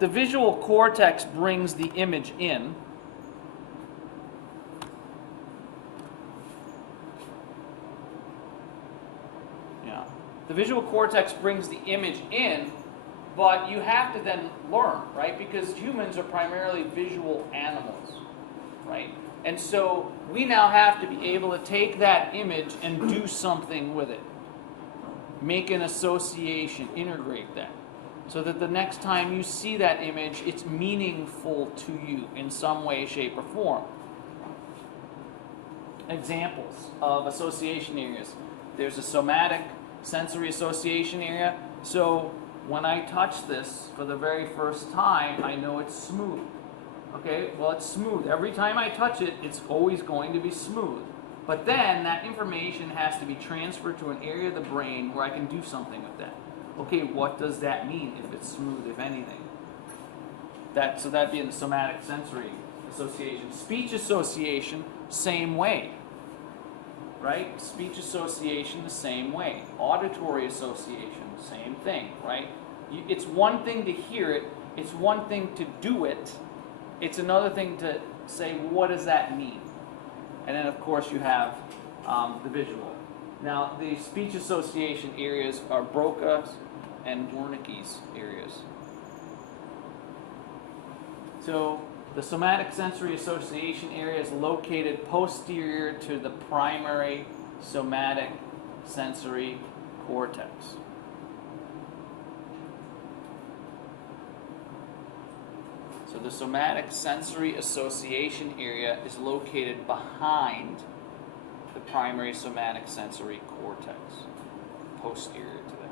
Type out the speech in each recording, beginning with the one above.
the visual cortex brings the image in. Yeah. The visual cortex brings the image in, but you have to then learn, right? Because humans are primarily visual animals, right? And so we now have to be able to take that image and do something with it. Make an association, integrate that, so that the next time you see that image, it's meaningful to you in some way, shape, or form. Examples of association areas. There's a somatic sensory association area. So when I touch this for the very first time, I know it's smooth. Okay, well, it's smooth. Every time I touch it, it's always going to be smooth. But then that information has to be transferred to an area of the brain where I can do something with that. Okay, what does that mean if it's smooth, if anything? So that'd be in the somatic sensory association. Speech association, same way. Right? Speech association, the same way. Auditory association, same thing, right? It's one thing to hear it, it's one thing to do it, it's another thing to say, what does that mean? And then, of course, you have the visual. Now, the speech association areas are Broca's and Wernicke's areas. So, the somatic sensory association area is located posterior to the primary somatic sensory cortex. So the somatic sensory association area is located behind the primary somatic sensory cortex, posterior to that.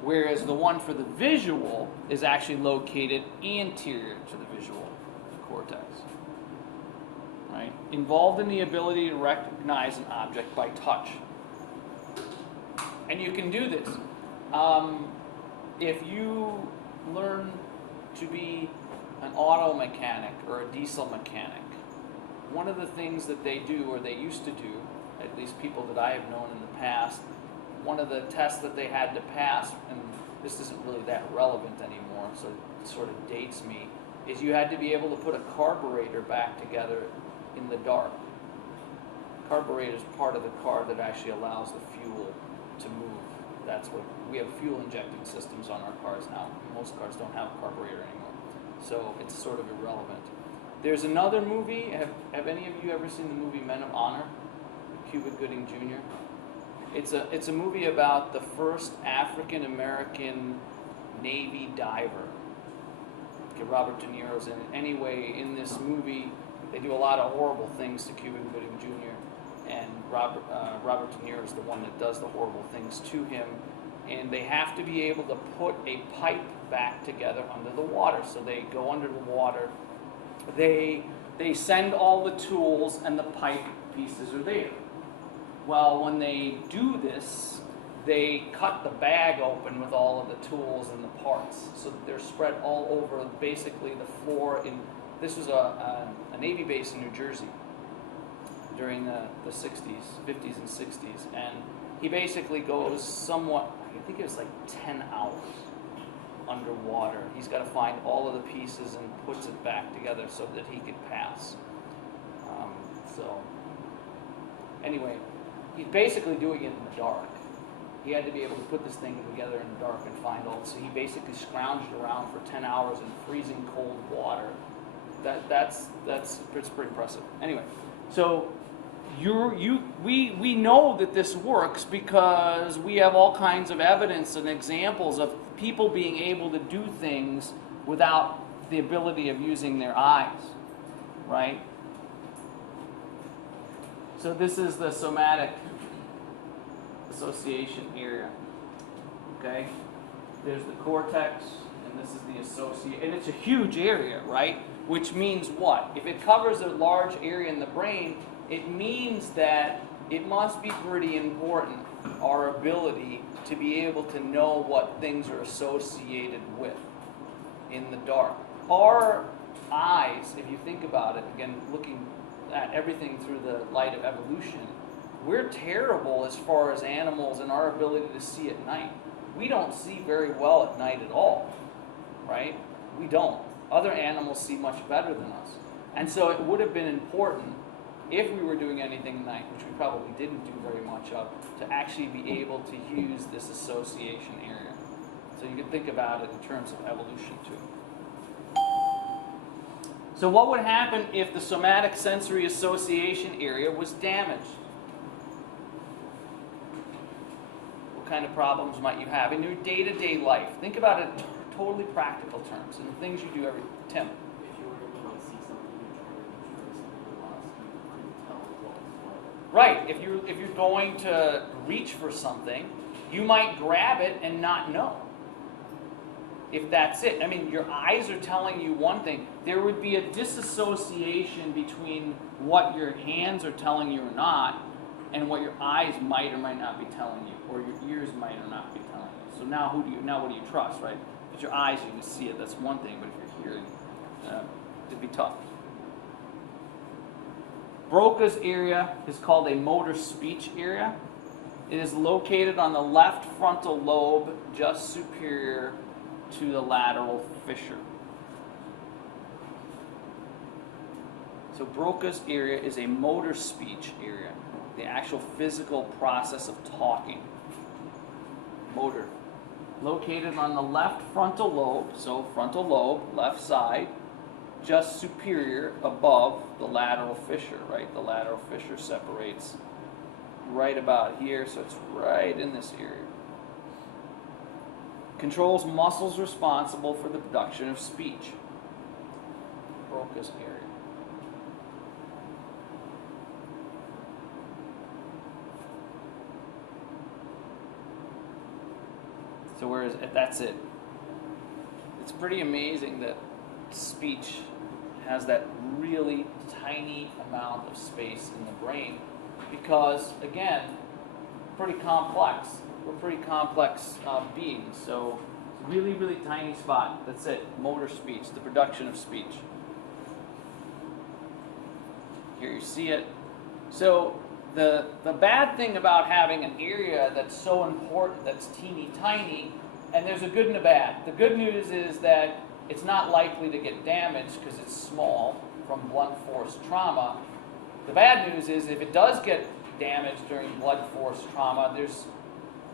Whereas the one for the visual is actually located anterior to the visual cortex. Right? Involved in the ability to recognize an object by touch. And you can do this. If you learn to be an auto mechanic or a diesel mechanic, one of the things that they do, or they used to do, at least people that I have known in the past, one of the tests that they had to pass, and this isn't really that relevant anymore, so it sort of dates me, is you had to be able to put a carburetor back together in the dark. Carburetor is part of the car that actually allows the fuel to move. That's what we have, fuel injecting systems on our cars now. Most cars don't have a carburetor anymore, so it's sort of irrelevant. There's another movie. Have any of you ever seen the movie Men of Honor? Cuba Gooding Jr. It's a movie about the first African American Navy diver. Okay, Robert De Niro's in it. Anyway, in this movie, they do a lot of horrible things to Cuba Gooding Jr. and Robert De Niro is the one that does the horrible things to him. And they have to be able to put a pipe back together under the water. So they go under the water. They send all the tools, and the pipe pieces are there. Well, when they do this, they cut the bag open with all of the tools and the parts, so that they're spread all over basically the floor. This was a Navy base in New Jersey during the 60s, 50s and 60s, and he basically goes somewhat, I think it was like 10 hours underwater. He's got to find all of the pieces and puts it back together so that he could pass. Anyway, he's basically doing it in the dark. He had to be able to put this thing together in the dark and find all. So he basically scrounged around for 10 hours in freezing cold water. That's pretty impressive. Anyway, so we know that this works because we have all kinds of evidence and examples of people being able to do things without the ability of using their eyes, right? So this is the somatic association area. Okay? There's the cortex, and this is the associate, and it's a huge area, right? Which means what? If it covers a large area in the brain, it means that it must be pretty important, our ability to be able to know what things are associated with in the dark. Our eyes, if you think about it, again, looking at everything through the light of evolution, we're terrible as far as animals and our ability to see at night. We don't see very well at night at all. right? We don't. Other animals see much better than us. And so it would have been important, if we were doing anything at night, which we probably didn't do very much of, to actually be able to use this association area. So you can think about it in terms of evolution too. So what would happen if the somatic sensory association area was damaged? What kind of problems might you have in your day-to-day life? Think about it in totally practical terms and the things you do every. Tim. If you were to like see something you try to something lost, you couldn't tell what was what. Right. If you're going to reach for something, you might grab it and not know. If that's it. I mean, your eyes are telling you one thing. There would be a disassociation between what your hands are telling you or not, and what your eyes might or might not be telling you, or your ears might or not be telling you. So now what do you trust, right? If your eyes, you can see it, that's one thing, but if you're hearing, it'd be tough. Broca's area is called a motor speech area. It is located on the left frontal lobe, just superior to the lateral fissure. So Broca's area is a motor speech area, the actual physical process of talking. Motor. Located on the left frontal lobe, so frontal lobe, left side, just superior above the lateral fissure, right? The lateral fissure separates right about here, so it's right in this area. Controls muscles responsible for the production of speech. Broca's area. So whereas that's it. It's pretty amazing that speech has that really tiny amount of space in the brain because, again, pretty complex. We're pretty complex beings, so really, really tiny spot. That's it. Motor speech, the production of speech. Here you see it. So the bad thing about having an area that's so important, that's teeny tiny, and there's a good and a bad. The good news is that it's not likely to get damaged because it's small from blunt force trauma. The bad news is if it does get damaged during blunt force trauma,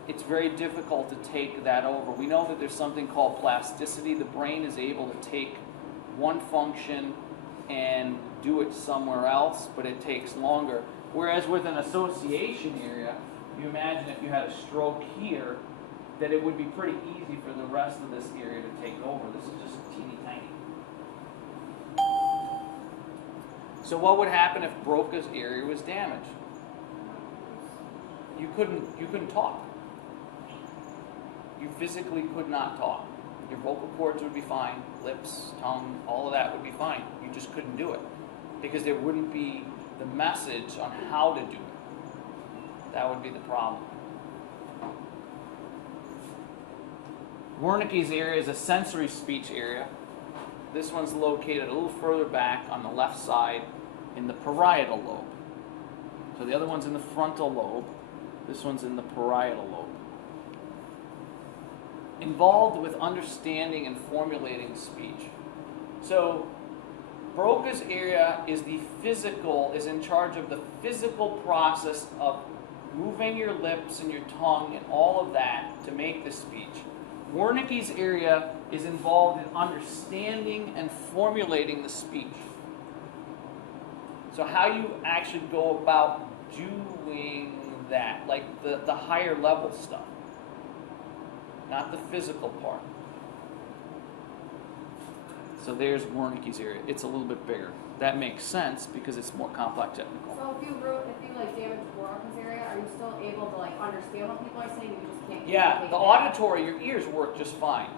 it's very difficult to take that over. We know that there's something called plasticity. The brain is able to take one function and do it somewhere else, but it takes longer. Whereas with an association area, you imagine if you had a stroke here, that it would be pretty easy for the rest of this area to take over. This is just teeny tiny. So what would happen if Broca's area was damaged? You couldn't talk. You physically could not talk. Your vocal cords would be fine, lips, tongue, all of that would be fine. You just couldn't do it because there wouldn't be the message on how to do it. That would be the problem. Wernicke's area is a sensory speech area. This one's located a little further back on the left side in the parietal lobe. So the other one's in the frontal lobe. This one's in the parietal lobe. Involved with understanding and formulating speech. So Broca's area is is in charge of the physical process of moving your lips and your tongue and all of that to make the speech. Wernicke's area is involved in understanding and formulating the speech. So how you actually go about doing that, like the higher level stuff, not the physical part. So there's Wernicke's area. It's a little bit bigger. That makes sense because it's more complex technical. So if you like damage Broca's area, are you still able to like understand what people are saying? You just can't. Yeah, the auditory, your ears work just fine.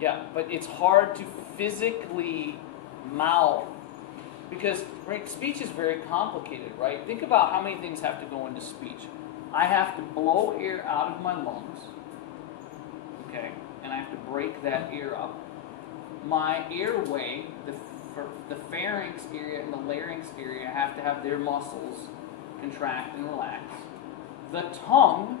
Yeah, but it's hard to physically mouth because speech is very complicated, right? Think about how many things have to go into speech. I have to blow air out of my lungs, okay, and I have to break that air up. My airway, the pharynx area and the larynx area have to have their muscles contract and relax. The tongue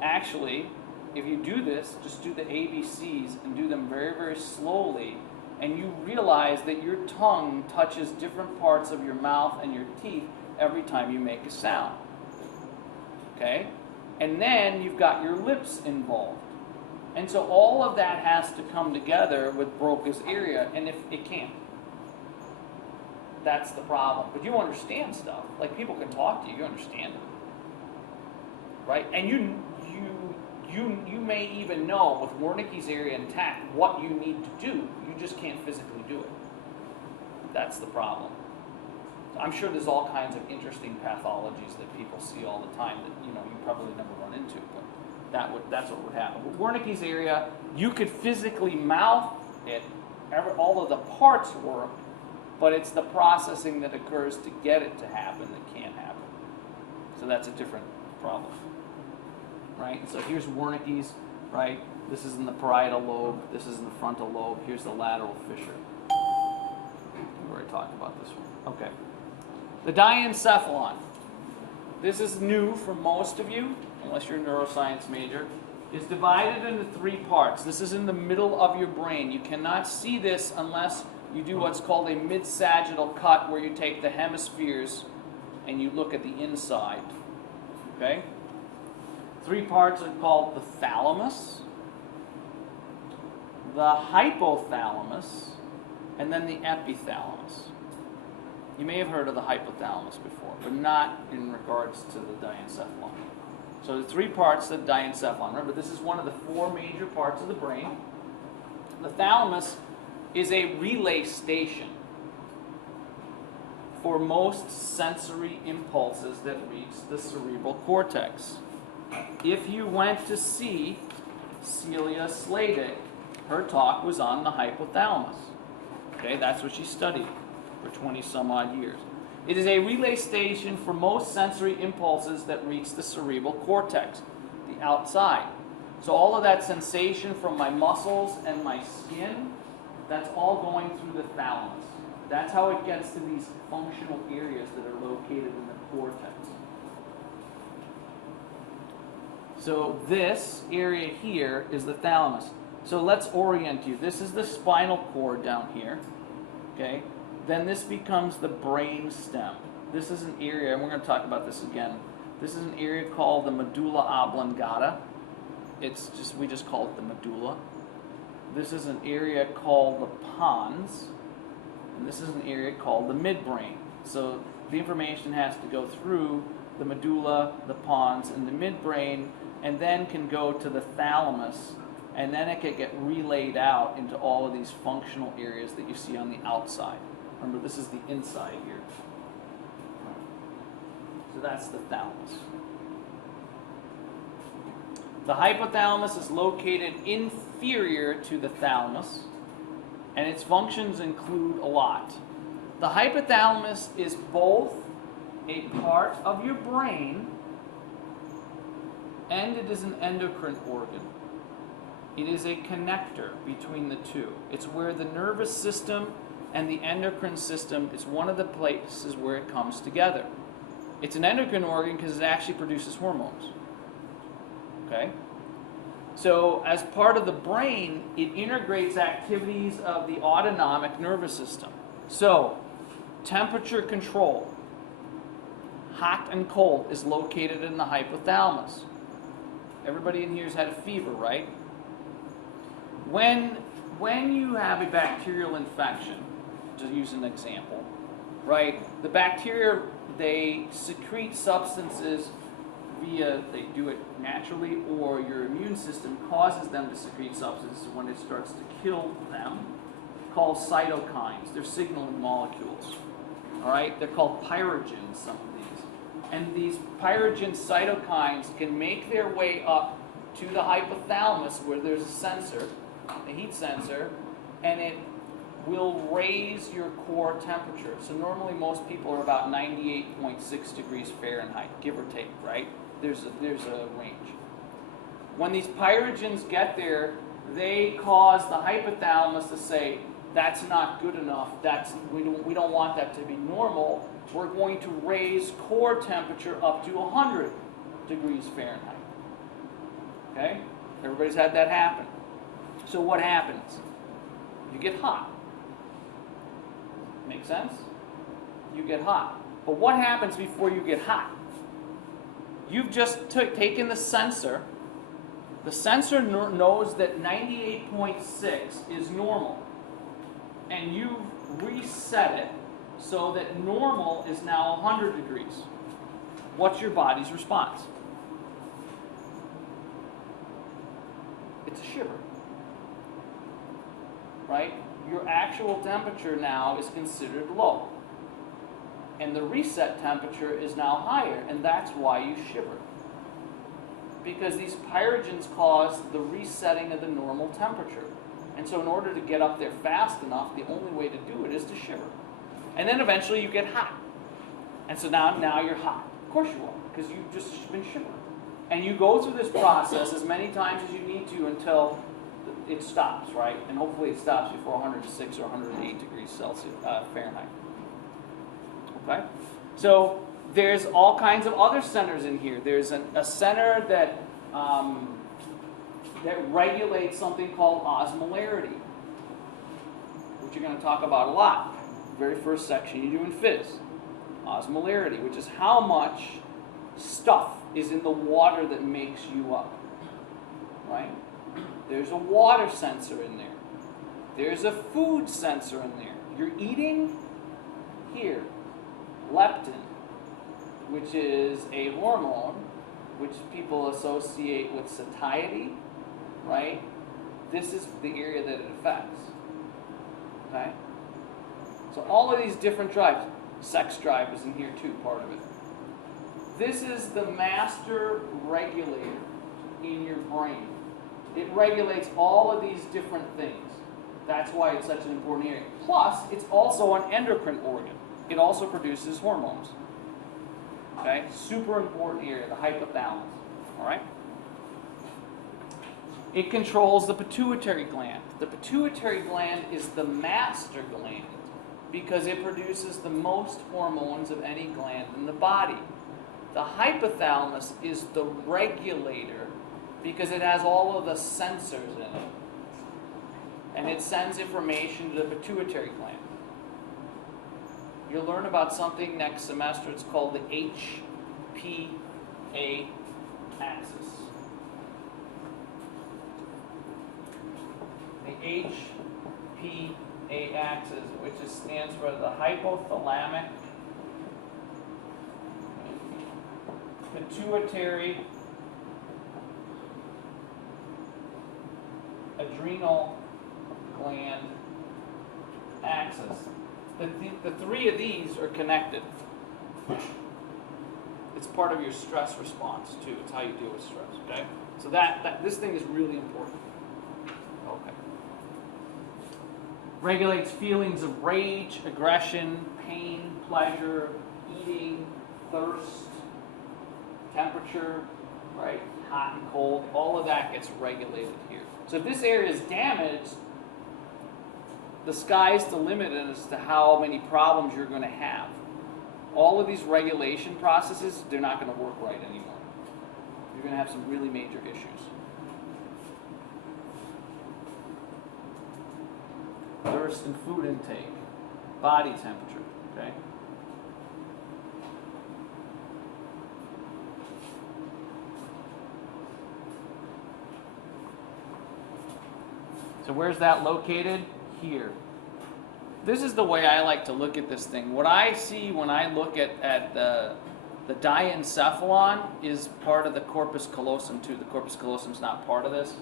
actually if you do this, just do the ABCs and do them very, very slowly, and you realize that your tongue touches different parts of your mouth and your teeth every time you make a sound. Okay? And then you've got your lips involved. And so all of that has to come together with Broca's area, and if it can't. That's the problem. But you understand stuff. Like, people can talk to you, you understand it. Right? And you may even know with Wernicke's area intact what you need to do. You just can't physically do it. That's the problem. I'm sure there's all kinds of interesting pathologies that people see all the time that you probably never run into, but that's what would happen. With Wernicke's area, you could physically mouth it, all of the parts work, but it's the processing that occurs to get it to happen that can't happen. So that's a different problem. Right? So here's Wernicke's, right? This is in the parietal lobe, this is in the frontal lobe, here's the lateral fissure. We already talked about this one. Okay. The diencephalon. This is new for most of you, unless you're a neuroscience major, is divided into 3 parts. This is in the middle of your brain. You cannot see this unless you do what's called a mid-sagittal cut, where you take the hemispheres and you look at the inside. Okay? 3 parts are called the thalamus, the hypothalamus, and then the epithalamus. You may have heard of the hypothalamus before, but not in regards to the diencephalon. So the 3 parts of the diencephalon. Remember, this is one of the 4 major parts of the brain. The thalamus is a relay station for most sensory impulses that reach the cerebral cortex. If you went to see Celia Sladek, her talk was on the hypothalamus. Okay, that's what she studied for 20 some odd years. It is a relay station for most sensory impulses that reach the cerebral cortex, the outside. So all of that sensation from my muscles and my skin, that's all going through the thalamus. That's how it gets to these functional areas that are located in the cortex. So this area here is the thalamus. So let's orient you. This is the spinal cord down here. Okay? Then this becomes the brain stem. This is an area, and we're going to talk about this again. This is an area called the medulla oblongata. We just call it the medulla. This is an area called the pons, and this is an area called the midbrain. So the information has to go through the medulla, the pons, and the midbrain, and then can go to the thalamus, and then it can get relayed out into all of these functional areas that you see on the outside. Remember, this is the inside here. So that's the thalamus. The hypothalamus is located inferior to the thalamus, and its functions include a lot. The hypothalamus is both a part of your brain and it is an endocrine organ. It is a connector between the two. It's where the nervous system and the endocrine system is one of the places where it comes together. It's an endocrine organ because it actually produces hormones. Okay? So as part of the brain, it integrates activities of the autonomic nervous system. So, temperature control, hot and cold, is located in the hypothalamus. Everybody in here has had a fever, right? When you have a bacterial infection, to use an example, right? The bacteria, they secrete substances they do it naturally, or your immune system causes them to secrete substances when it starts to kill them, called cytokines. They're signaling molecules. All right? They're called pyrogens, some of these. And these pyrogen cytokines can make their way up to the hypothalamus where there's a sensor, a heat sensor, and it will raise your core temperature. So normally most people are about 98.6 degrees Fahrenheit, give or take, right? There's a range. When these pyrogens get there, they cause the hypothalamus to say, that's not good enough, we don't want that to be normal, we're going to raise core temperature up to 100 degrees Fahrenheit. Okay? Everybody's had that happen. So what happens? You get hot. Make sense? You get hot. But what happens before you get hot? You've just taken the sensor. The sensor knows that 98.6 is normal. And you've reset it so that normal is now 100 degrees. What's your body's response? It's a shiver. Right? Your actual temperature now is considered low. And the reset temperature is now higher, and that's why you shiver. Because these pyrogens cause the resetting of the normal temperature. And so in order to get up there fast enough, the only way to do it is to shiver. And then eventually you get hot. And so now you're hot. Of course you are, because you've just been shivering. And you go through this process as many times as you need to until it stops, right? And hopefully it stops before 106 or 108 degrees Celsius, Fahrenheit. Okay? So there's all kinds of other centers in here. There's a center that regulates something called osmolarity, which you're going to talk about a lot. Very first section you do in phys. Osmolarity, which is how much stuff is in the water that makes you up. Right? There's a water sensor in there. There's a food sensor in there. You're eating here. Leptin, which is a hormone which people associate with satiety, right? This is the area that it affects. Okay? So all of these different drives, sex drive is in here too, part of it. This is the master regulator in your brain. It regulates all of these different things. That's why it's such an important area. Plus, it's also an endocrine organ. It also produces hormones. Okay? Super important area, the hypothalamus. All right? It controls the pituitary gland. The pituitary gland is the master gland because it produces the most hormones of any gland in the body. The hypothalamus is the regulator because it has all of the sensors in it. And it sends information to the pituitary gland. You'll learn about something next semester. It's called the HPA axis. The HPA axis, which stands for the hypothalamic pituitary adrenal gland axis. The three of these are connected. It's part of your stress response too. It's how you deal with stress. Okay, so this thing is really important. Okay. Regulates feelings of rage, aggression, pain, pleasure, eating, thirst, temperature, right? Hot and cold. All of that gets regulated here. So if this area is damaged, the sky's the limit as to how many problems you're going to have. All of these regulation processes, they're not going to work right anymore. You're going to have some really major issues. Thirst and food intake, body temperature, okay? So where's that located? Here. This is the way I like to look at this thing. What I see when I look at the diencephalon is part of the corpus callosum too. The corpus callosum is not part of this.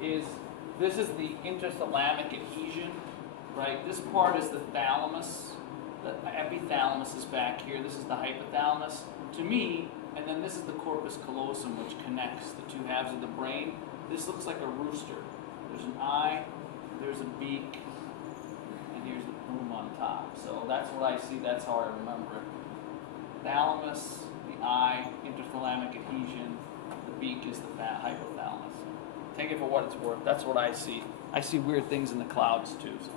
This is the interthalamic adhesion, right? This part is the thalamus. The epithalamus is back here. This is the hypothalamus. To me, and then this is the corpus callosum, which connects the two halves of the brain. This looks like a rooster. There's an eye, there's a beak, and here's the plume on top. So that's what I see, that's how I remember it. Thalamus, the eye, interthalamic adhesion, the beak is the hypothalamus. Take it for what it's worth, that's what I see. I see weird things in the clouds too, so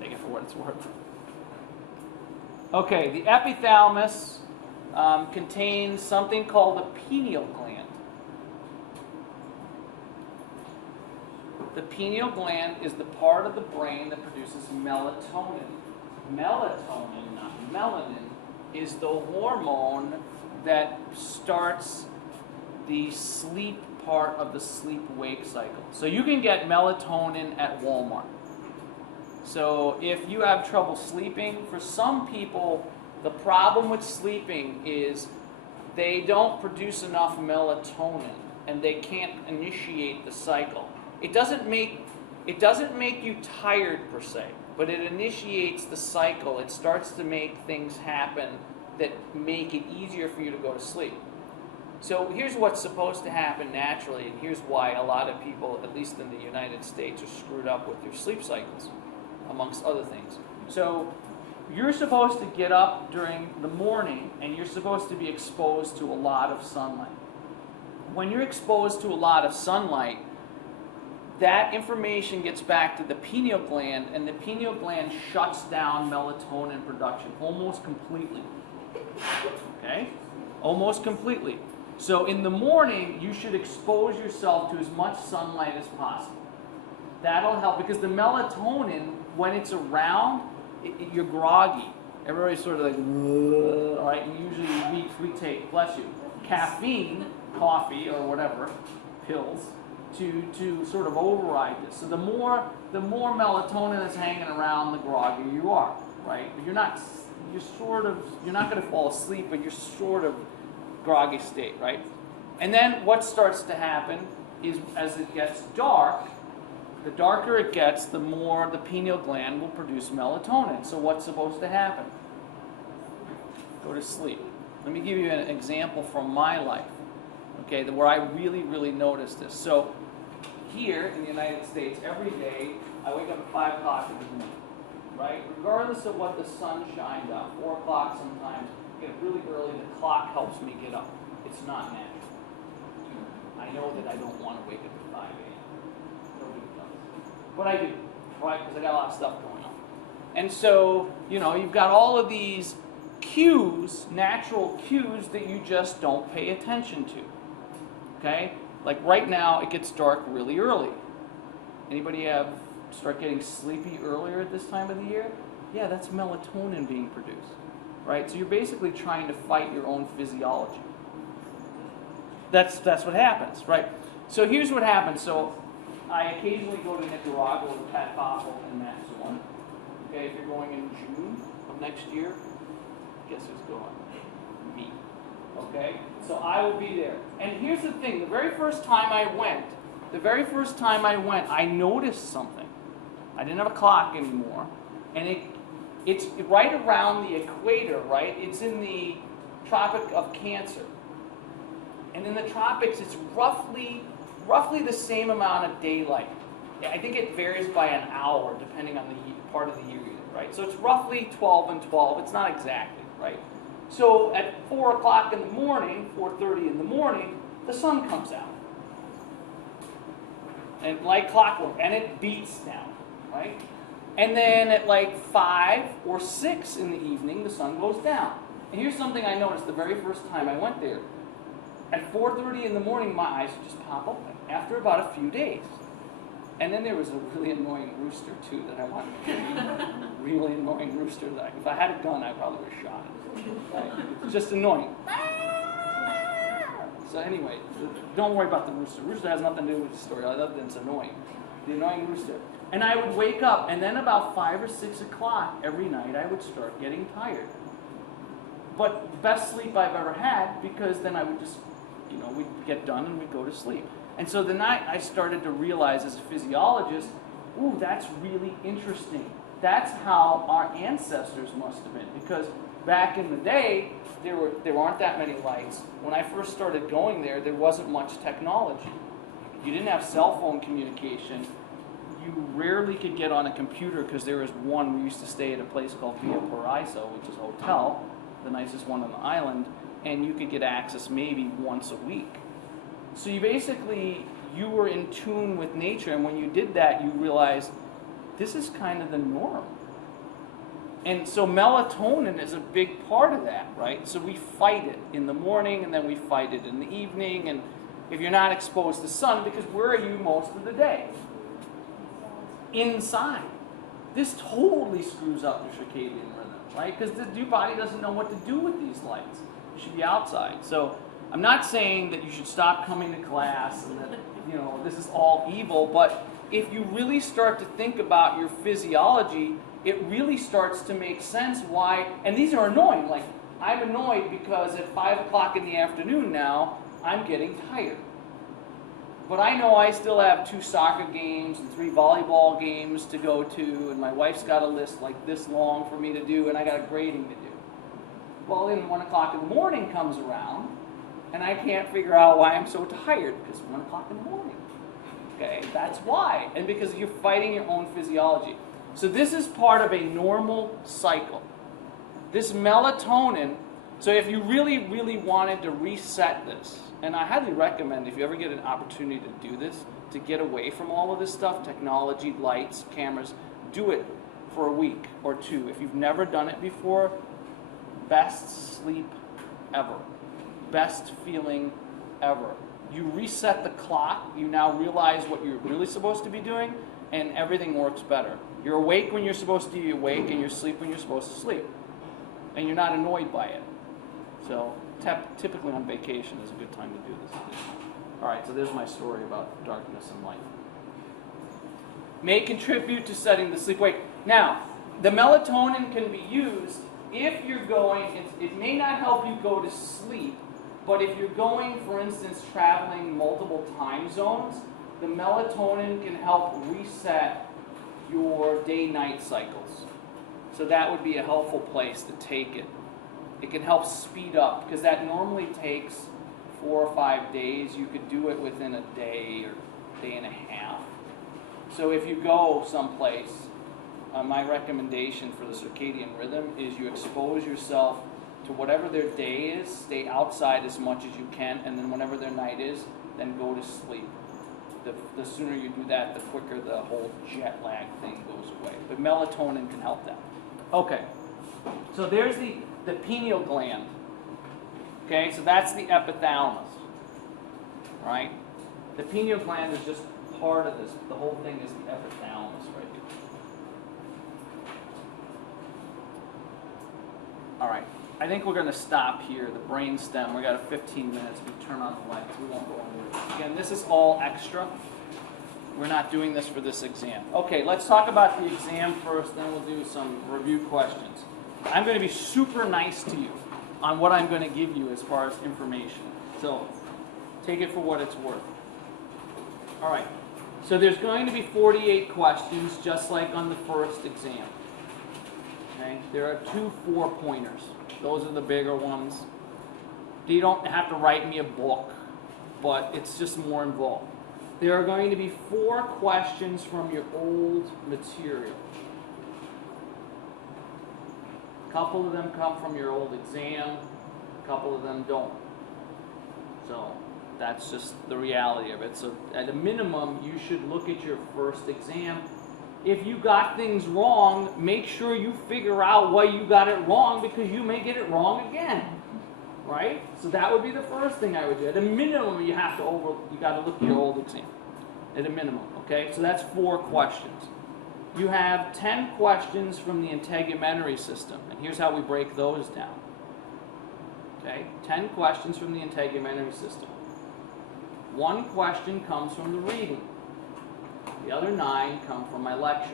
take it for what it's worth. Okay, the epithalamus contains something called the pineal gland. pineal gland is the part of the brain that produces melatonin. Melatonin, not melanin, is the hormone that starts the sleep part of the sleep-wake cycle. So you can get melatonin at Walmart. So if you have trouble sleeping, for some people, the problem with sleeping is they don't produce enough melatonin and they can't initiate the cycle. It doesn't make you tired per se, but it initiates the cycle. It starts to make things happen that make it easier for you to go to sleep. So here's what's supposed to happen naturally, and here's why a lot of people, at least in the United States, are screwed up with their sleep cycles, amongst other things. So you're supposed to get up during the morning, and you're supposed to be exposed to a lot of sunlight. When you're exposed to a lot of sunlight, that information gets back to the pineal gland, and the pineal gland shuts down melatonin production almost completely. Okay? Almost completely. So in the morning, you should expose yourself to as much sunlight as possible. That'll help, because the melatonin, when it's around, you're groggy. Everybody's sort of like, all right, and usually we take, bless you, caffeine, coffee or whatever, pills, to sort of override this. So the more melatonin is hanging around, the groggier you are, right? But you're not going to fall asleep, but you're sort of groggy state, right? And then what starts to happen is, as it gets dark, the darker it gets, the more the pineal gland will produce melatonin. So what's supposed to happen? Go to sleep. Let me give you an example from my life, okay, where I really, really noticed this. So here in the United States, every day, I wake up at 5 o'clock in the morning, right? Regardless of what the sun shined up, 4 o'clock sometimes, get up really early, the clock helps me get up. It's not natural. I know that I don't want to wake up at 5 a.m. Nobody does. But I do, right? Because I got a lot of stuff going on. And so, you've got all of these cues, natural cues that you just don't pay attention to. Okay? Like right now, it gets dark really early. Anybody start getting sleepy earlier at this time of the year? Yeah, that's melatonin being produced. Right? So you're basically trying to fight your own physiology. That's what happens, right? So here's what happens. So I occasionally go to Nicaragua with Pat Koppel and Matt Zorn. Okay, if you're going in June of next year, guess who's going? Me. Okay? So I will be there. And here's the thing, the very first time I went, I noticed something. I didn't have a clock anymore. And it's right around the equator, right? It's in the Tropic of Cancer. And in the tropics, it's roughly the same amount of daylight. I think it varies by an hour, depending on the part of the year you're in, right? So it's roughly 12 and 12. It's not exactly, right? So at 4 o'clock in the morning, 4:30 in the morning, the sun comes out. And like clockwork, and it beats down, right? And then at like 5 or 6 in the evening, the sun goes down. And here's something I noticed the very first time I went there. At 4:30 in the morning, my eyes would just pop open after about a few days. And then there was a really annoying rooster, too, that I wanted to kill. Really annoying rooster that if I had a gun, I probably would have shot it. Right? It's just annoying. So anyway, don't worry about the rooster. Rooster has nothing to do with the story other than it's annoying. The annoying rooster. And I would wake up, and then about 5 or 6 o'clock every night, I would start getting tired. But the best sleep I've ever had, because then I would just, we'd get done and we'd go to sleep. And so the night I started to realize as a physiologist, ooh, that's really interesting. That's how our ancestors must have been. Because back in the day, there aren't that many lights. When I first started going there wasn't much technology. You didn't have cell phone communication. You rarely could get on a computer because there was one. We used to stay at a place called Via Paraiso, which is a hotel, the nicest one on the island, and you could get access maybe once a week. So you were in tune with nature, and when you did that, you realized this is kind of the norm. And so melatonin is a big part of that, right? So we fight it in the morning, and then we fight it in the evening, and if you're not exposed to sun, because where are you most of the day? inside. This totally screws up your circadian rhythm, right? Because your body doesn't know what to do with these lights. You should be outside. So I'm not saying that you should stop coming to class and that, this is all evil, but if you really start to think about your physiology, it really starts to make sense why, and these are annoying, like I'm annoyed because at 5 o'clock in the afternoon now, I'm getting tired. But I know I still have 2 soccer games and 3 volleyball games to go to, and my wife's got a list like this long for me to do, and I got a grading to do. Well, then 1 o'clock in the morning comes around, and I can't figure out why I'm so tired, because 1 o'clock in the morning. Okay, that's why. And because you're fighting your own physiology. So this is part of a normal cycle. This melatonin, so if you really, really wanted to reset this, and I highly recommend if you ever get an opportunity to do this, to get away from all of this stuff, technology, lights, cameras, do it for a week or 2. If you've never done it before, best sleep ever. Best feeling ever. You reset the clock, you now realize what you're really supposed to be doing, and everything works better. You're awake when you're supposed to be awake, and you're asleep when you're supposed to sleep. And you're not annoyed by it. So typically on vacation is a good time to do this. All right, so there's my story about darkness and light. May contribute to setting the sleep wake. Now, the melatonin can be used if you're going, it may not help you go to sleep, but if you're going, for instance, traveling multiple time zones, the melatonin can help reset your day-night cycles. So that would be a helpful place to take it. It can help speed up, because that normally takes 4 or 5 days. You could do it within a day or day and a half. So if you go someplace, my recommendation for the circadian rhythm is you expose yourself to whatever their day is, stay outside as much as you can, and then whenever their night is, then go to sleep. The sooner you do that, the quicker the whole jet lag thing goes away. But melatonin can help that. Okay, so there's the pineal gland. Okay, so that's the epithalamus, right? The pineal gland is just part of this. The whole thing is the epithalamus right here. All right, I think we're going to stop here, the brain stem. We got 15 minutes. We turn on the lights. We won't go anywhere. Again, this is all extra. We're not doing this for this exam. Okay, let's talk about the exam first, then we'll do some review questions. I'm going to be super nice to you on what I'm going to give you as far as information. So take it for what it's worth. All right, so there's going to be 48 questions, just like on the first exam. Okay, there are 2 4-pointers. Those are the bigger ones. You don't have to write me a book, but it's just more involved. There are going to be 4 questions from your old material. A couple of them come from your old exam, a couple of them don't. So that's just the reality of it. So at a minimum, you should look at your first exam. If you got things wrong, make sure you figure out why you got it wrong, because you may get it wrong again. Right? So that would be the first thing I would do. At a minimum, you got to look at your old exam. At a minimum, okay? So that's 4 questions. You have 10 questions from the integumentary system, and here's how we break those down. Okay? 10 questions from the integumentary system. 1 question comes from the reading. The other 9 come from my lecture.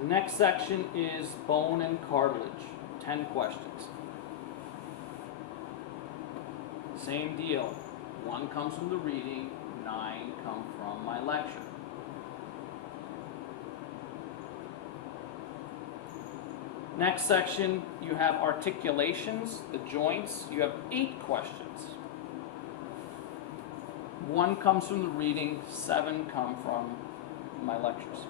The next section is bone and cartilage, 10 questions. Same deal, 1 comes from the reading, 9 come from my lecture. Next section, you have articulations, the joints, you have 8 questions. 1 comes from the reading, 7 come from my lectures.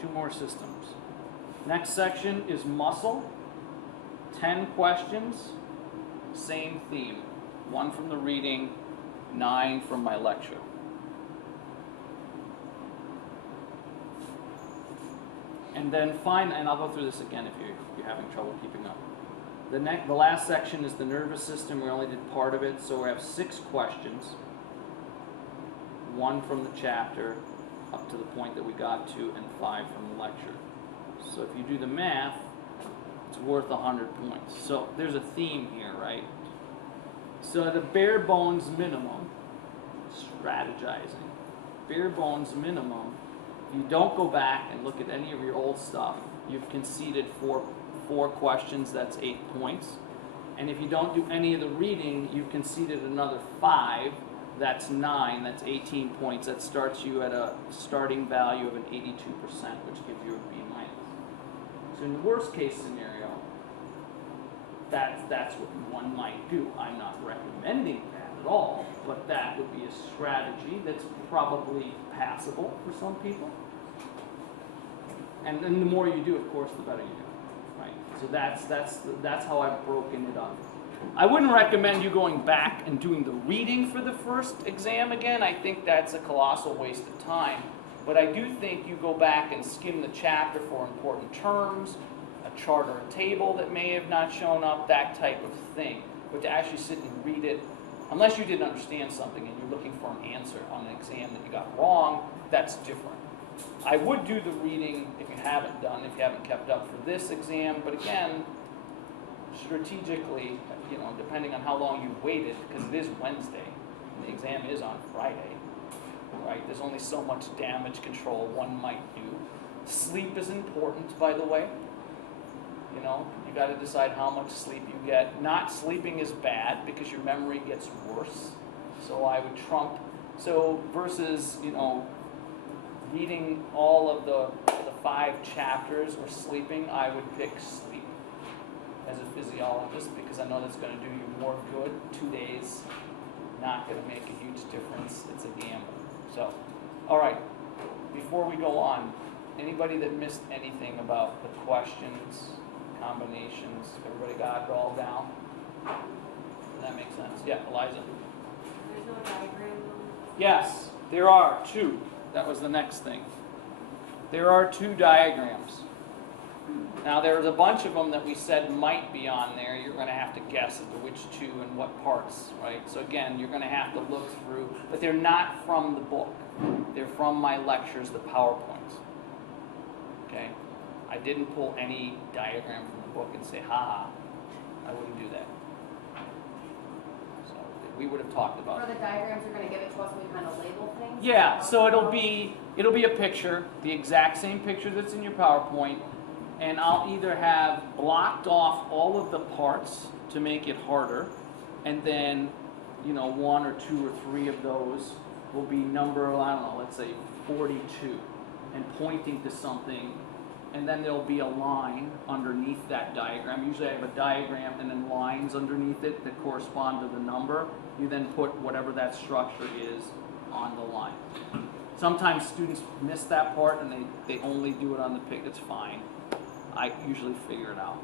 Two more systems. Next section is muscle. 10 questions, same theme. 1 from the reading, 9 from my lecture. And then and I'll go through this again if you're having trouble keeping up. The last section is the nervous system. We only did part of it, so we have 6 questions. 1 from the chapter up to the point that we got to, and 5 from the lecture. So if you do the math, it's worth 100 points. So there's a theme here, right? So at a bare bones minimum, strategizing, bare bones minimum, if you don't go back and look at any of your old stuff, you've conceded four questions, that's 8 points. And if you don't do any of the reading, you've conceded another 5, that's 9, that's 18 points. That starts you at a starting value of an 82%, which gives you a B minus. So in the worst case scenario, that's what one might do. I'm not recommending that at all, but that would be a strategy that's probably passable for some people. And the more you do, of course, the better you do, right? So that's how I've broken it up. I wouldn't recommend you going back and doing the reading for the first exam again. I think that's a colossal waste of time. But I do think you go back and skim the chapter for important terms, a chart or a table that may have not shown up, that type of thing. But to actually sit and read it, unless you didn't understand something and you're looking for an answer on an exam that you got wrong, that's different. I would do the reading if you haven't kept up for this exam, but again, strategically, depending on how long you've waited, because it is Wednesday, and the exam is on Friday, right? There's only so much damage control one might do. Sleep is important, by the way. You got to decide how much sleep you get. Not sleeping is bad because your memory gets worse. So I would trump. So versus, reading all of the 5 chapters or sleeping, I would pick sleep as a physiologist because I know that's going to do you more good. 2 days, not going to make a huge difference. It's a gamble. So, all right, before we go on, anybody that missed anything about the questions, combinations, everybody got it all down? Does that make sense? Yeah, Eliza? There's no diagram. Yes, there are 2. That was the next thing. There are 2 diagrams. Now, there's a bunch of them that we said might be on there. You're going to have to guess as to which 2 and what parts, right? So again, you're going to have to look through, but they're not from the book. They're from my lectures, the PowerPoints. Okay? I didn't pull any diagram from the book and say, ha, I wouldn't do that. So we would have talked about it. For the diagrams, you're going to give it to us and we kind of label things? Yeah, so it'll be a picture, the exact same picture that's in your PowerPoint, and I'll either have blocked off all of the parts to make it harder, and then 1 or 2 or 3 of those will be number, I don't know, let's say 42, and pointing to something, and then there'll be a line underneath that diagram. Usually I have a diagram and then lines underneath it that correspond to the number. You then put whatever that structure is on the line. Sometimes students miss that part and they only do it on the pic. It's fine. I usually figure it out.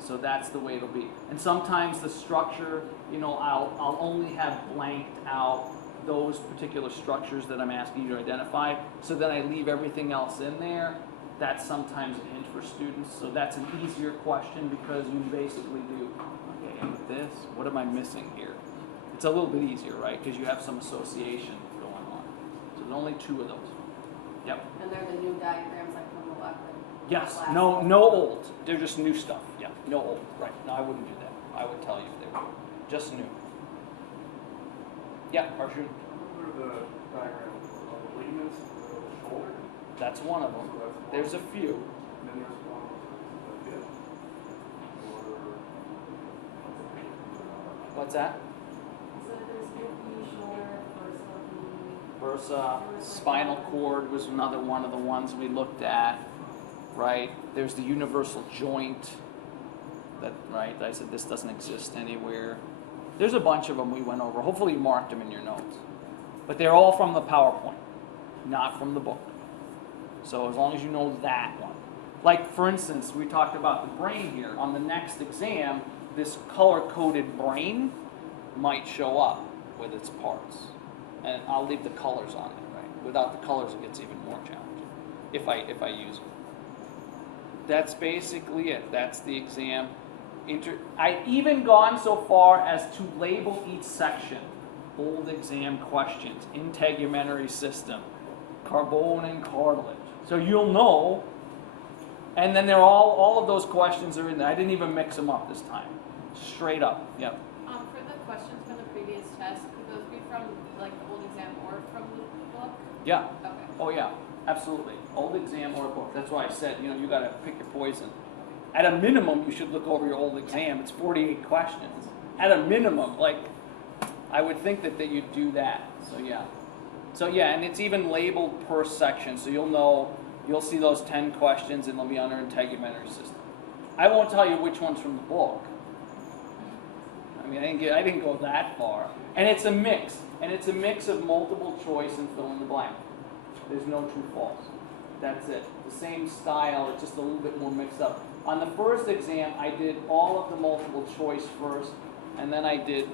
So that's the way it'll be. And sometimes the structure, I'll only have blanked out those particular structures that I'm asking you to identify. So then I leave everything else in there. That's sometimes a hint for students. So that's an easier question because you basically do, okay, and with this, what am I missing here? It's a little bit easier, right? Because you have some association going on. So there's only 2 of those. Yep. And they're the new diagrams like from the left. Yes. No old. They're just new stuff. Yeah. No old. Right. No, I wouldn't do that. I would tell you if they were just new. Yeah, Arjun. What are the diagrams of the ligaments of the shoulder? That's one of them. There's a few. And then there's one with the hip. What's that? So there's hip, knee, shoulder, Versa, spinal cord was another one of the ones we looked at, right? There's the universal joint, right? I said this doesn't exist anywhere. There's a bunch of them we went over. Hopefully you marked them in your notes. But they're all from the PowerPoint, not from the book. So as long as you know that one. Like, for instance, we talked about the brain here. On the next exam, this color-coded brain might show up with its parts. And I'll leave the colors on it, right? Without the colors, it gets even more challenging if I use them. That's basically it. That's the exam. I even gone so far as to label each section. Old exam questions, integumentary system, carbon and cartilage. So you'll know. And then they're all of those questions are in there. I didn't even mix them up this time. Straight up. Yep. For the questions from the previous test, could those be from like the old exam or from the book? Yeah. Okay. Oh yeah. Absolutely. Old exam or book. That's why I said, you got to pick your poison. At a minimum, you should look over your old exam. It's 48 questions. At a minimum, I would think that you'd do that. So yeah, and it's even labeled per section, so you'll see those 10 questions, and they'll be under integumentary system. I won't tell you which one's from the book. I mean, I didn't go that far. And it's a mix. And it's a mix of multiple choice and fill in the blank. There's no true false. That's it. The same style, it's just a little bit more mixed up. On the first exam, I did all of the multiple choice first, and then I did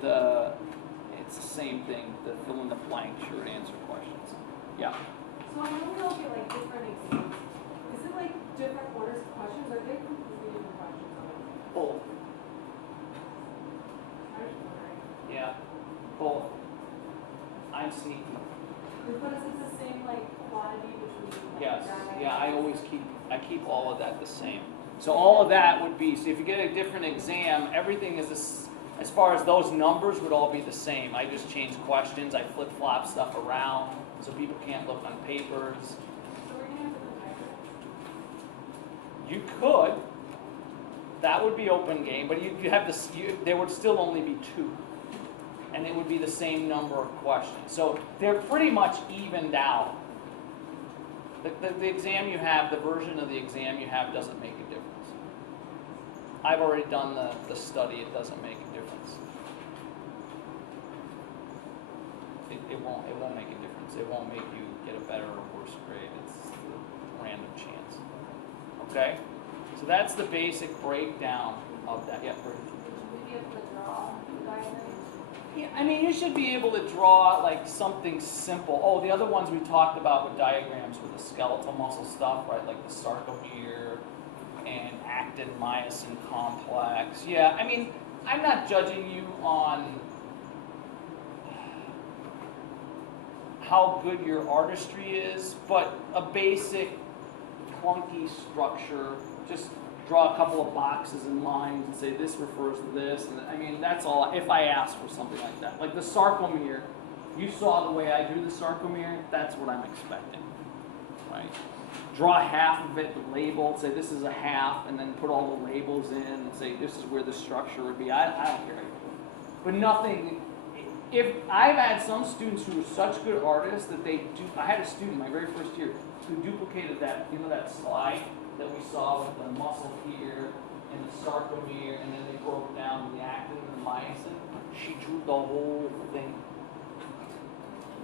it's the same thing, the fill in the blank short answer questions. Yeah. So I know we all get like different exams. Is it like different orders of questions, or are they completely different questions? Both. I was wondering. Yeah. Both. I'm sneaky. But is it the same like quantity between? Like, Yes. data Yeah, and- I keep all of that the same. So all of that would be, so if you get a different exam, everything is as far as those numbers would all be the same. I just change questions, I flip-flop stuff around so people can't look on papers. So we're gonna have different types. You could. That would be open game, but you have this. There would still only be 2, and it would be the same number of questions. So they're pretty much evened out. The exam you have, the version of the exam you have, doesn't make a difference. I've already done the study. It doesn't make a difference. It won't make a difference. It won't make you get a better or worse grade. It's a random chance. Okay. So that's the basic breakdown of that. Yeah, Bert. Would you be able to draw the diagrams? Yeah, I mean, you should be able to draw something simple. Oh, the other ones we talked about with diagrams with the skeletal muscle stuff, right? Like the sarcomere and actin myosin complex. Yeah, I mean, I'm not judging you on how good your artistry is, but a basic clunky structure, just draw a couple of boxes and lines and say this refers to this. And I mean, that's all. If I ask for something like that, like the sarcomere, you saw the way I drew the sarcomere. That's what I'm expecting, right? Draw half of it, label, say this is a half, and then put all the labels in and say this is where the structure would be. I don't care. But nothing. If I've had some students who are such good artists that they do. I had a student my very first year who duplicated that. That slide that we saw with the muscle here and the sarcomere, and then they broke down the actin and the myosin. She drew the whole thing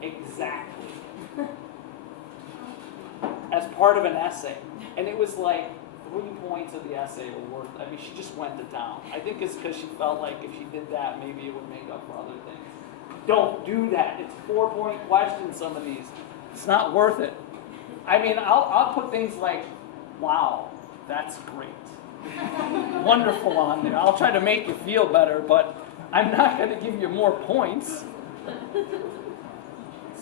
exactly as part of an essay, and it was like 3 points of the essay were worth. I mean, she just went to town. I think it's because she felt like if she did that, maybe it would make up for other things. Don't do that. It's 4-point questions. Some of these, it's not worth it. I mean, I'll put things like, wow, that's great. Wonderful on there. I'll try to make you feel better, but I'm not going to give you more points.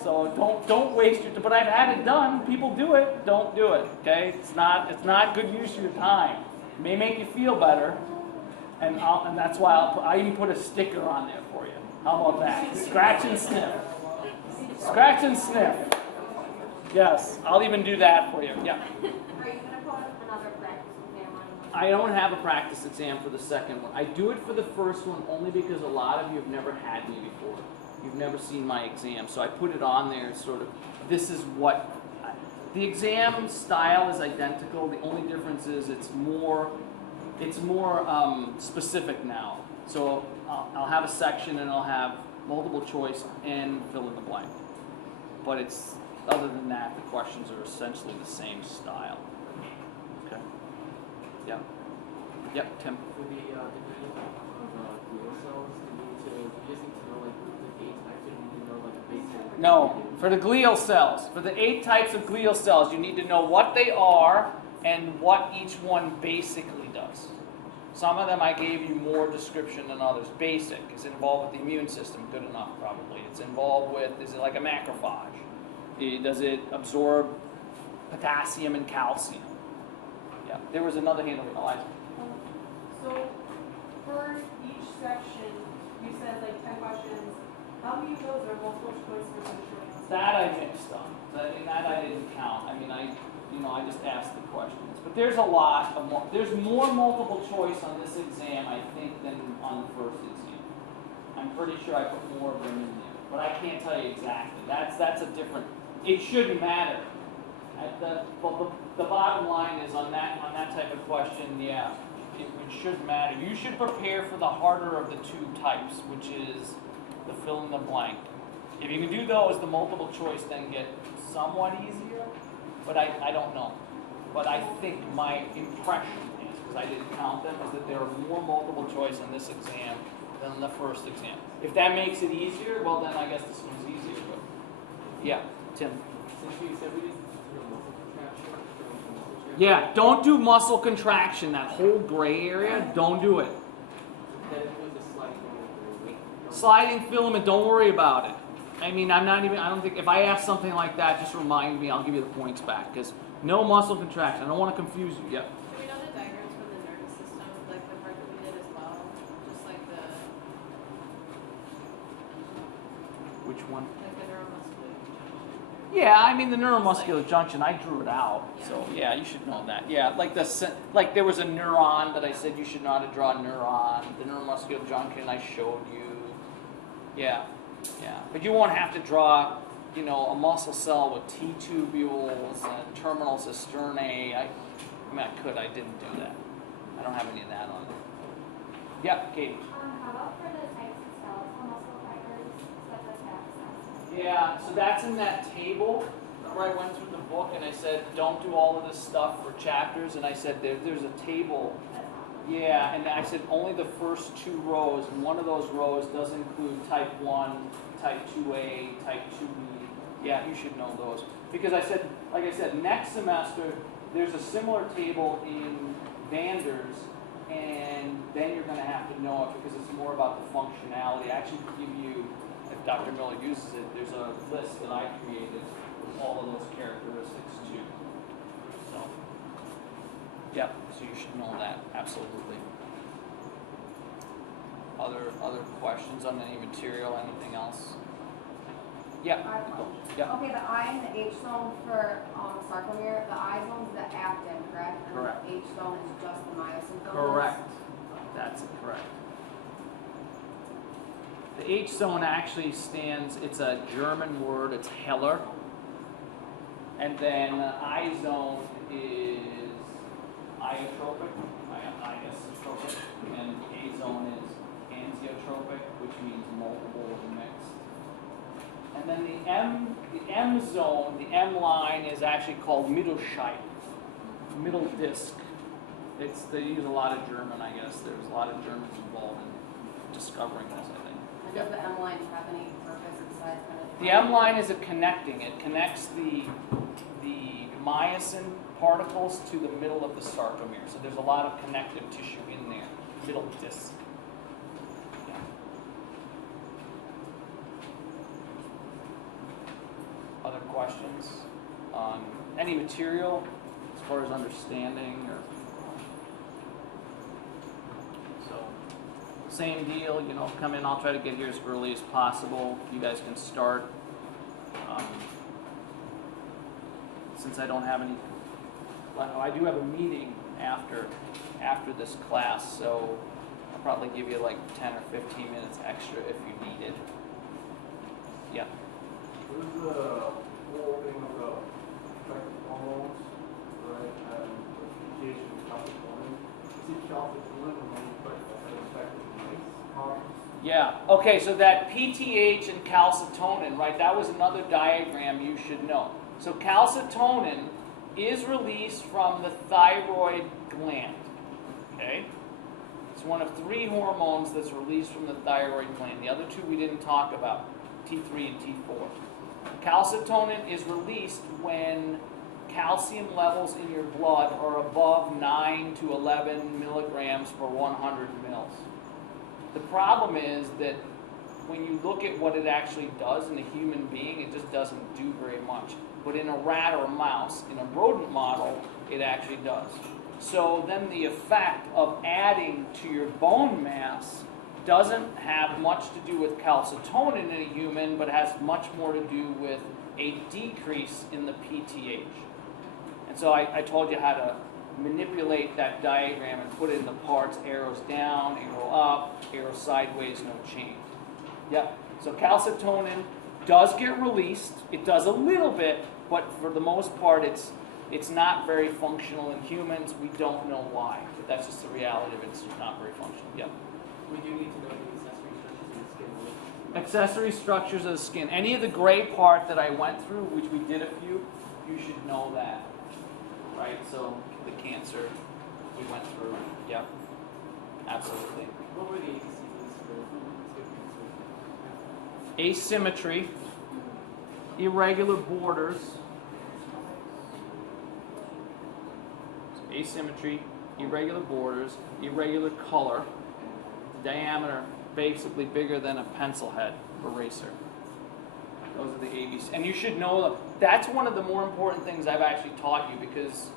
So don't waste your time. But I've had it done. People do it. Don't do it. Okay? It's not good use of your time. It may make you feel better, and that's why I even put a sticker on there for you. How about that? Scratch and sniff. Scratch and sniff. Yes, I'll even do that for you. Yeah. Are you going to put another practice exam on? I don't have a practice exam for the second one. I do it for the first one only because a lot of you have never had me before. You've never seen my exam. So I put it on there sort of, this is what, the exam style is identical. The only difference is it's more specific now. So I'll have a section and I'll have multiple choice and fill in the blank. But it's, other than that, the questions are essentially the same style. Okay. Yeah. Yep, Tim. For the glial cells, you just need to know like the 8 types, or you need to know like a basic. No, for the glial cells, for the 8 types of glial cells, you need to know what they are and what each one basically does. Some of them I gave you more description than others. Basic, is it involved with the immune system? Good enough, probably. It's involved with, is it like a macrophage? Does it absorb potassium and calcium? Yeah, there was another hand over Eliza. So, for each section, you said like 10 questions. How many of those are multiple choice versus short answer? That I mixed up. That I didn't count. I mean, I just asked the questions. But there's a lot of there's more multiple choice on this exam, I think, than on the first exam. I'm pretty sure I put more of them in there, but I can't tell you exactly. That's a different. It shouldn't matter. The bottom line is on that type of question, yeah, it shouldn't matter. You should prepare for the harder of the two types, which is the fill in the blank. If you can do those, the multiple choice then get somewhat easier, but I don't know. But I think my impression is, because I didn't count them, is that there are more multiple choice in this exam than the first exam. If that makes it easier, well then I guess this one's easier. But yeah, Tim. Since you said we didn't do a muscle contraction, Yeah, don't do muscle contraction. That whole gray area, don't do it. then with the slide going weight. Sliding filament, don't worry about it. I mean, I don't think, if I ask something like that, just remind me, I'll give you the points back. Because no muscle contraction. I don't want to confuse you. Yep. Do we know the diagrams for the nervous system, like the part that we did as well? Just like the Which one? neuromuscular. Yeah, I mean the neuromuscular junction. I drew it out, so yeah, you should know that. Yeah, like there was a neuron that I said you should know how to draw a neuron. The neuromuscular junction I showed you. Yeah, but you won't have to draw, a muscle cell with T tubules and terminal cisternae. I mean, I could. I didn't do that. I don't have any of that on there. Yeah, Katie. How about for the types of cells, the muscle fibers, such as fat cells? Yeah, so that's in that table. Remember I went through the book and I said, don't do all of this stuff for chapters, and I said there's a table. Yeah, and I said only the first 2 rows, and one of those rows does include type 1, type 2A, type 2B. Yeah, you should know those. Because I said, like I said, next semester there's a similar table in Vander's, and then you're going to have to know it because it's more about the functionality. I actually give you, if Dr. Miller uses it, there's a list that I created with all of those characteristics too. So, yeah, so you should know that, absolutely. Other questions on any material, anything else? Yeah. I have one. Yeah. Okay, the I and the H zone for sarcomere, the I zone is the actin, correct? Correct. And the H zone is just the myosin filaments? Correct. That's correct. The H zone actually stands, it's a German word, it's Heller. And then I zone is iotropic, iotropic, and A zone is anesiotropic, which means multiple or mixed. And then the M zone, the M line is actually called Mittelscheibe, middle disc. They use a lot of German, I guess. There's a lot of Germans involved in discovering this, I think. And does the M line have any purpose besides kind of? The M line is a connecting. It connects the myosin particles to the middle of the sarcomere. So there's a lot of connective tissue in there, middle disc. Yeah. Other questions on any material as far as understanding or? So, same deal, come in, I'll try to get here as early as possible. You guys can start. Since I don't have any, I do have a meeting after this class, so I'll probably give you like 10 or 15 minutes extra if you need it. Yeah. What is the whole thing of the effective hormones, right, and the PTH and calcitonin? Is it calcitonin and then effective mice hormones? Yeah, okay, so that PTH and calcitonin, right, that was another diagram you should know. So calcitonin is released from the thyroid gland, okay? It's one of 3 hormones that's released from the thyroid gland. The other 2 we didn't talk about, T3 and T4. Calcitonin is released when calcium levels in your blood are above 9 to 11 milligrams per 100 mils. The problem is that when you look at what it actually does in a human being, it just doesn't do very much. But in a rat or a mouse, in a rodent model, it actually does. So then the effect of adding to your bone mass doesn't have much to do with calcitonin in a human, but has much more to do with a decrease in the PTH. And so I told you how to manipulate that diagram and put it into parts, arrows down, arrow up, arrow sideways, no change. Yep, so calcitonin does get released. It does a little bit, but for the most part, it's not very functional in humans. We don't know why, but that's just the reality of it. It's just not very functional. Yep. We do need to know the accessory structures of the skin. Accessory structures of the skin. Any of the gray part that I went through, which we did a few, you should know that. Right? So the cancer we went through. Yep. Absolutely. What were the ABCs for skin cancer? Asymmetry, irregular borders, asymmetry, irregular borders, irregular color, diameter basically bigger than a pencil head eraser. Those are the ABCs. And you should know them. That's one of the more important things I've actually taught you, because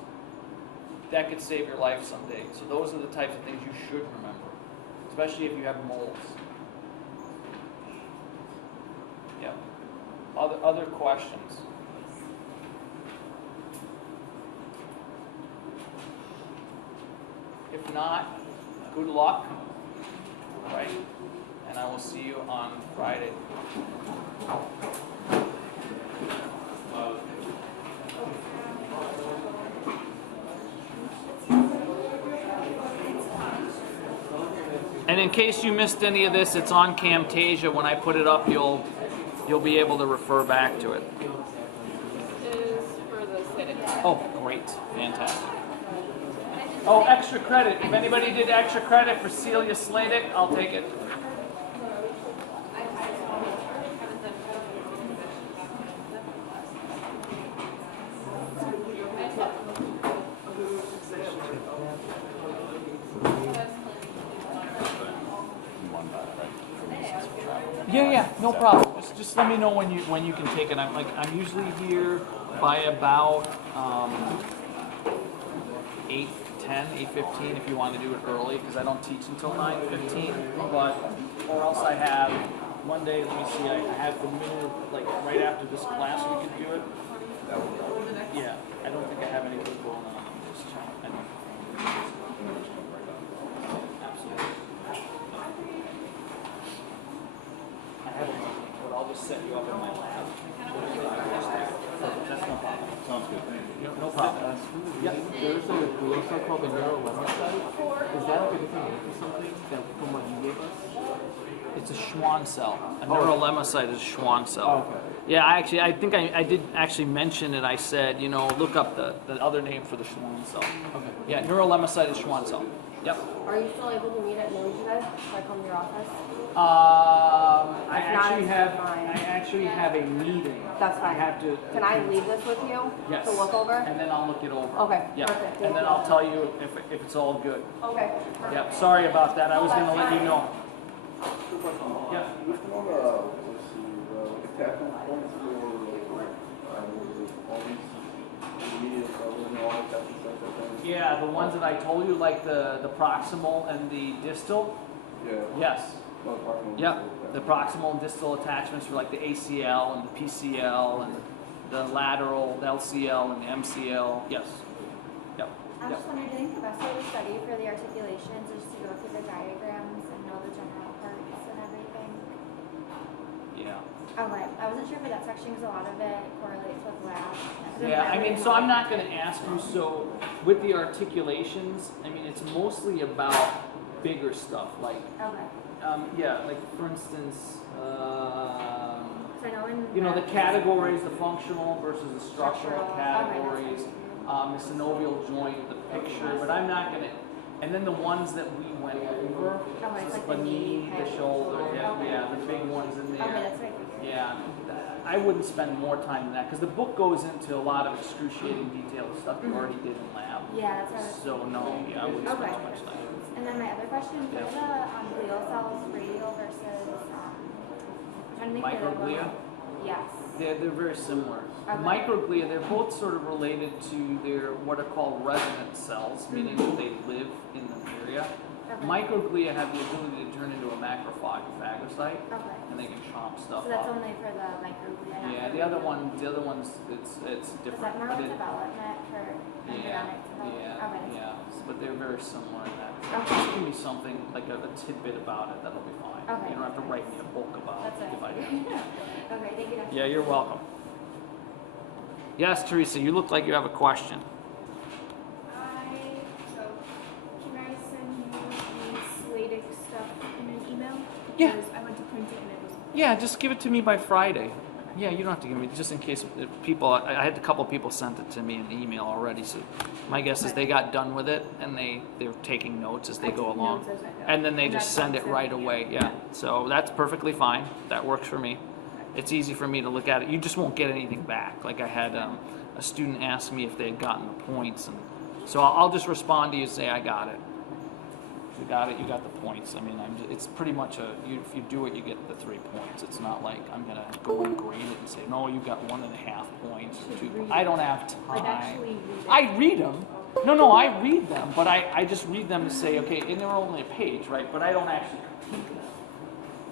that could save your life someday. So those are the types of things you should remember, especially if you have moles. Yep. Other questions? If not, good luck. Right? And I will see you on Friday. And in case you missed any of this, it's on Camtasia. When I put it up, you'll be able to refer back to it. Is for the Slated. Oh, great. Fantastic. Oh, extra credit. If anybody did extra credit for Celia Sladek, I'll take it. Yeah, no problem. Just let me know when you can take it. I'm usually here by about 8:10, 8:15 if you want to do it early, because I don't teach until 9:15. But or else I have one day. Let me see. I have the middle, like right after this class, we could do it. Yeah, I don't think I have anything going on this channel. I don't. Absolutely. I have a meeting, but I'll just set you up in my lab. That's no problem. Sounds good. No problem. Yeah. There's a glue cell called the neurolemma study. Is that like a different name for something that from what you gave us? It's a Schwann cell. A neurolemmacyte is a Schwann cell. Oh, okay. Yeah, I think I did actually mention it. I said, look up the other name for the Schwann cell. Okay. Yeah, neurolemmacyte is Schwann cell. Yep. Are you still able to meet at noon today? Should I come to your office? I If not, it's actually fine. have a meeting. That's fine. I have to. Can I leave this with you? Yes. To look over? And then I'll look it over. Okay, Yeah. perfect. Thank And then you. I'll tell you if it's all good. Okay. Yep. Sorry about that. I was going to let you know. Quick question. Yeah. Which one, let's see, attachment points for, all these immediate, all attachment points like that? Yeah, the ones that I told you, like the proximal and the distal. Yeah. Yes. No, parking. Yep. The proximal and distal attachments for like the ACL and the PCL and the lateral, the LCL and the MCL. Yes. Yep. I was Yep. just wondering, do you think the best way to study for the articulations is to go through the diagrams and know the general parts and everything? Yeah. Okay, I wasn't sure for that section because a lot of it correlates with lab. Yeah, I mean, so I'm not going to ask you, so with the articulations, I mean, it's mostly about bigger stuff, like, Okay. like for instance, So I know in the math- categories, the functional versus the structural Structural, categories, okay, the synovial joint, the picture, but I'm not going to, and then the ones that we went over, Okay, it's like the knee, the hip, shoulder, yeah, Okay. yeah, the big ones in Okay, there. that's what I figured. Yeah, I wouldn't spend more time than that because the book goes into a lot of excruciating detail stuff you already did in lab. Yeah, that's what I was So no, yeah, I wouldn't spend Okay. too much time. And then my other question, for Yeah. the glial cells, radial versus, I'm trying to think of the other Microglia? one. Yes. They're very similar. Okay. Microglia, they're both sort of related to their what are called resident cells, meaning that they live in the area. Okay. Microglia have the ability to turn into a macrophage, a phagocyte, Okay. and they can chomp stuff So that's up. only for the microglia. not Yeah, for the other ones, it's Is different. that more but of it- development for yeah, embryonic development? yeah, Okay, that's yeah. But they're very similar in that. Okay. Just give me something like a tidbit about it. That'll be fine. Okay. You don't have to write me a book about That's it. what If I I do. figured. Okay, thank you, Dr. Yeah, you're welcome. Yes, Teresa, you look like you have a question. Can I send you the Sladix stuff in an email? Yeah. Because I went to print it and it was. Yeah, just give it to me by Friday. Yeah, you don't have to give me, just in case if people, I had a couple people sent it to me in email already, so my guess is they got done with it and they're taking notes as they go along. Notes as I go. And then they just that's send what it I'm right sending you. away, yeah. So that's perfectly fine. That works for me. It's easy for me to look at it. You just won't get anything back. Like I had a student ask me if they had gotten the points, and so I'll just respond to you and say I got it. If you got it, you got the points. I mean, it's pretty much if you do it, you get the 3 points. It's not like I'm gonna go and grade it and say no, you got 1.5 points or 2 points. I don't have Like time. actually read it. I read them. No, I read them, but I just read them to say, okay, and they're only a page, right? But I don't actually critique them,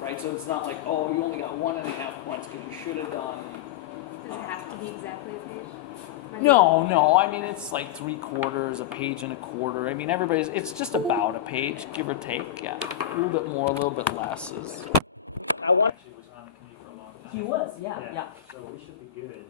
right? So it's not like, oh, you only got 1.5 points because you should have done. Does it have to be exactly a page? No. I mean, it's like 3/4, a page and a quarter. I mean, it's just about a page, give or take. Yeah, a little bit more, a little bit less is. Actually was on the committee for a long time. He was, yeah. So we should be good.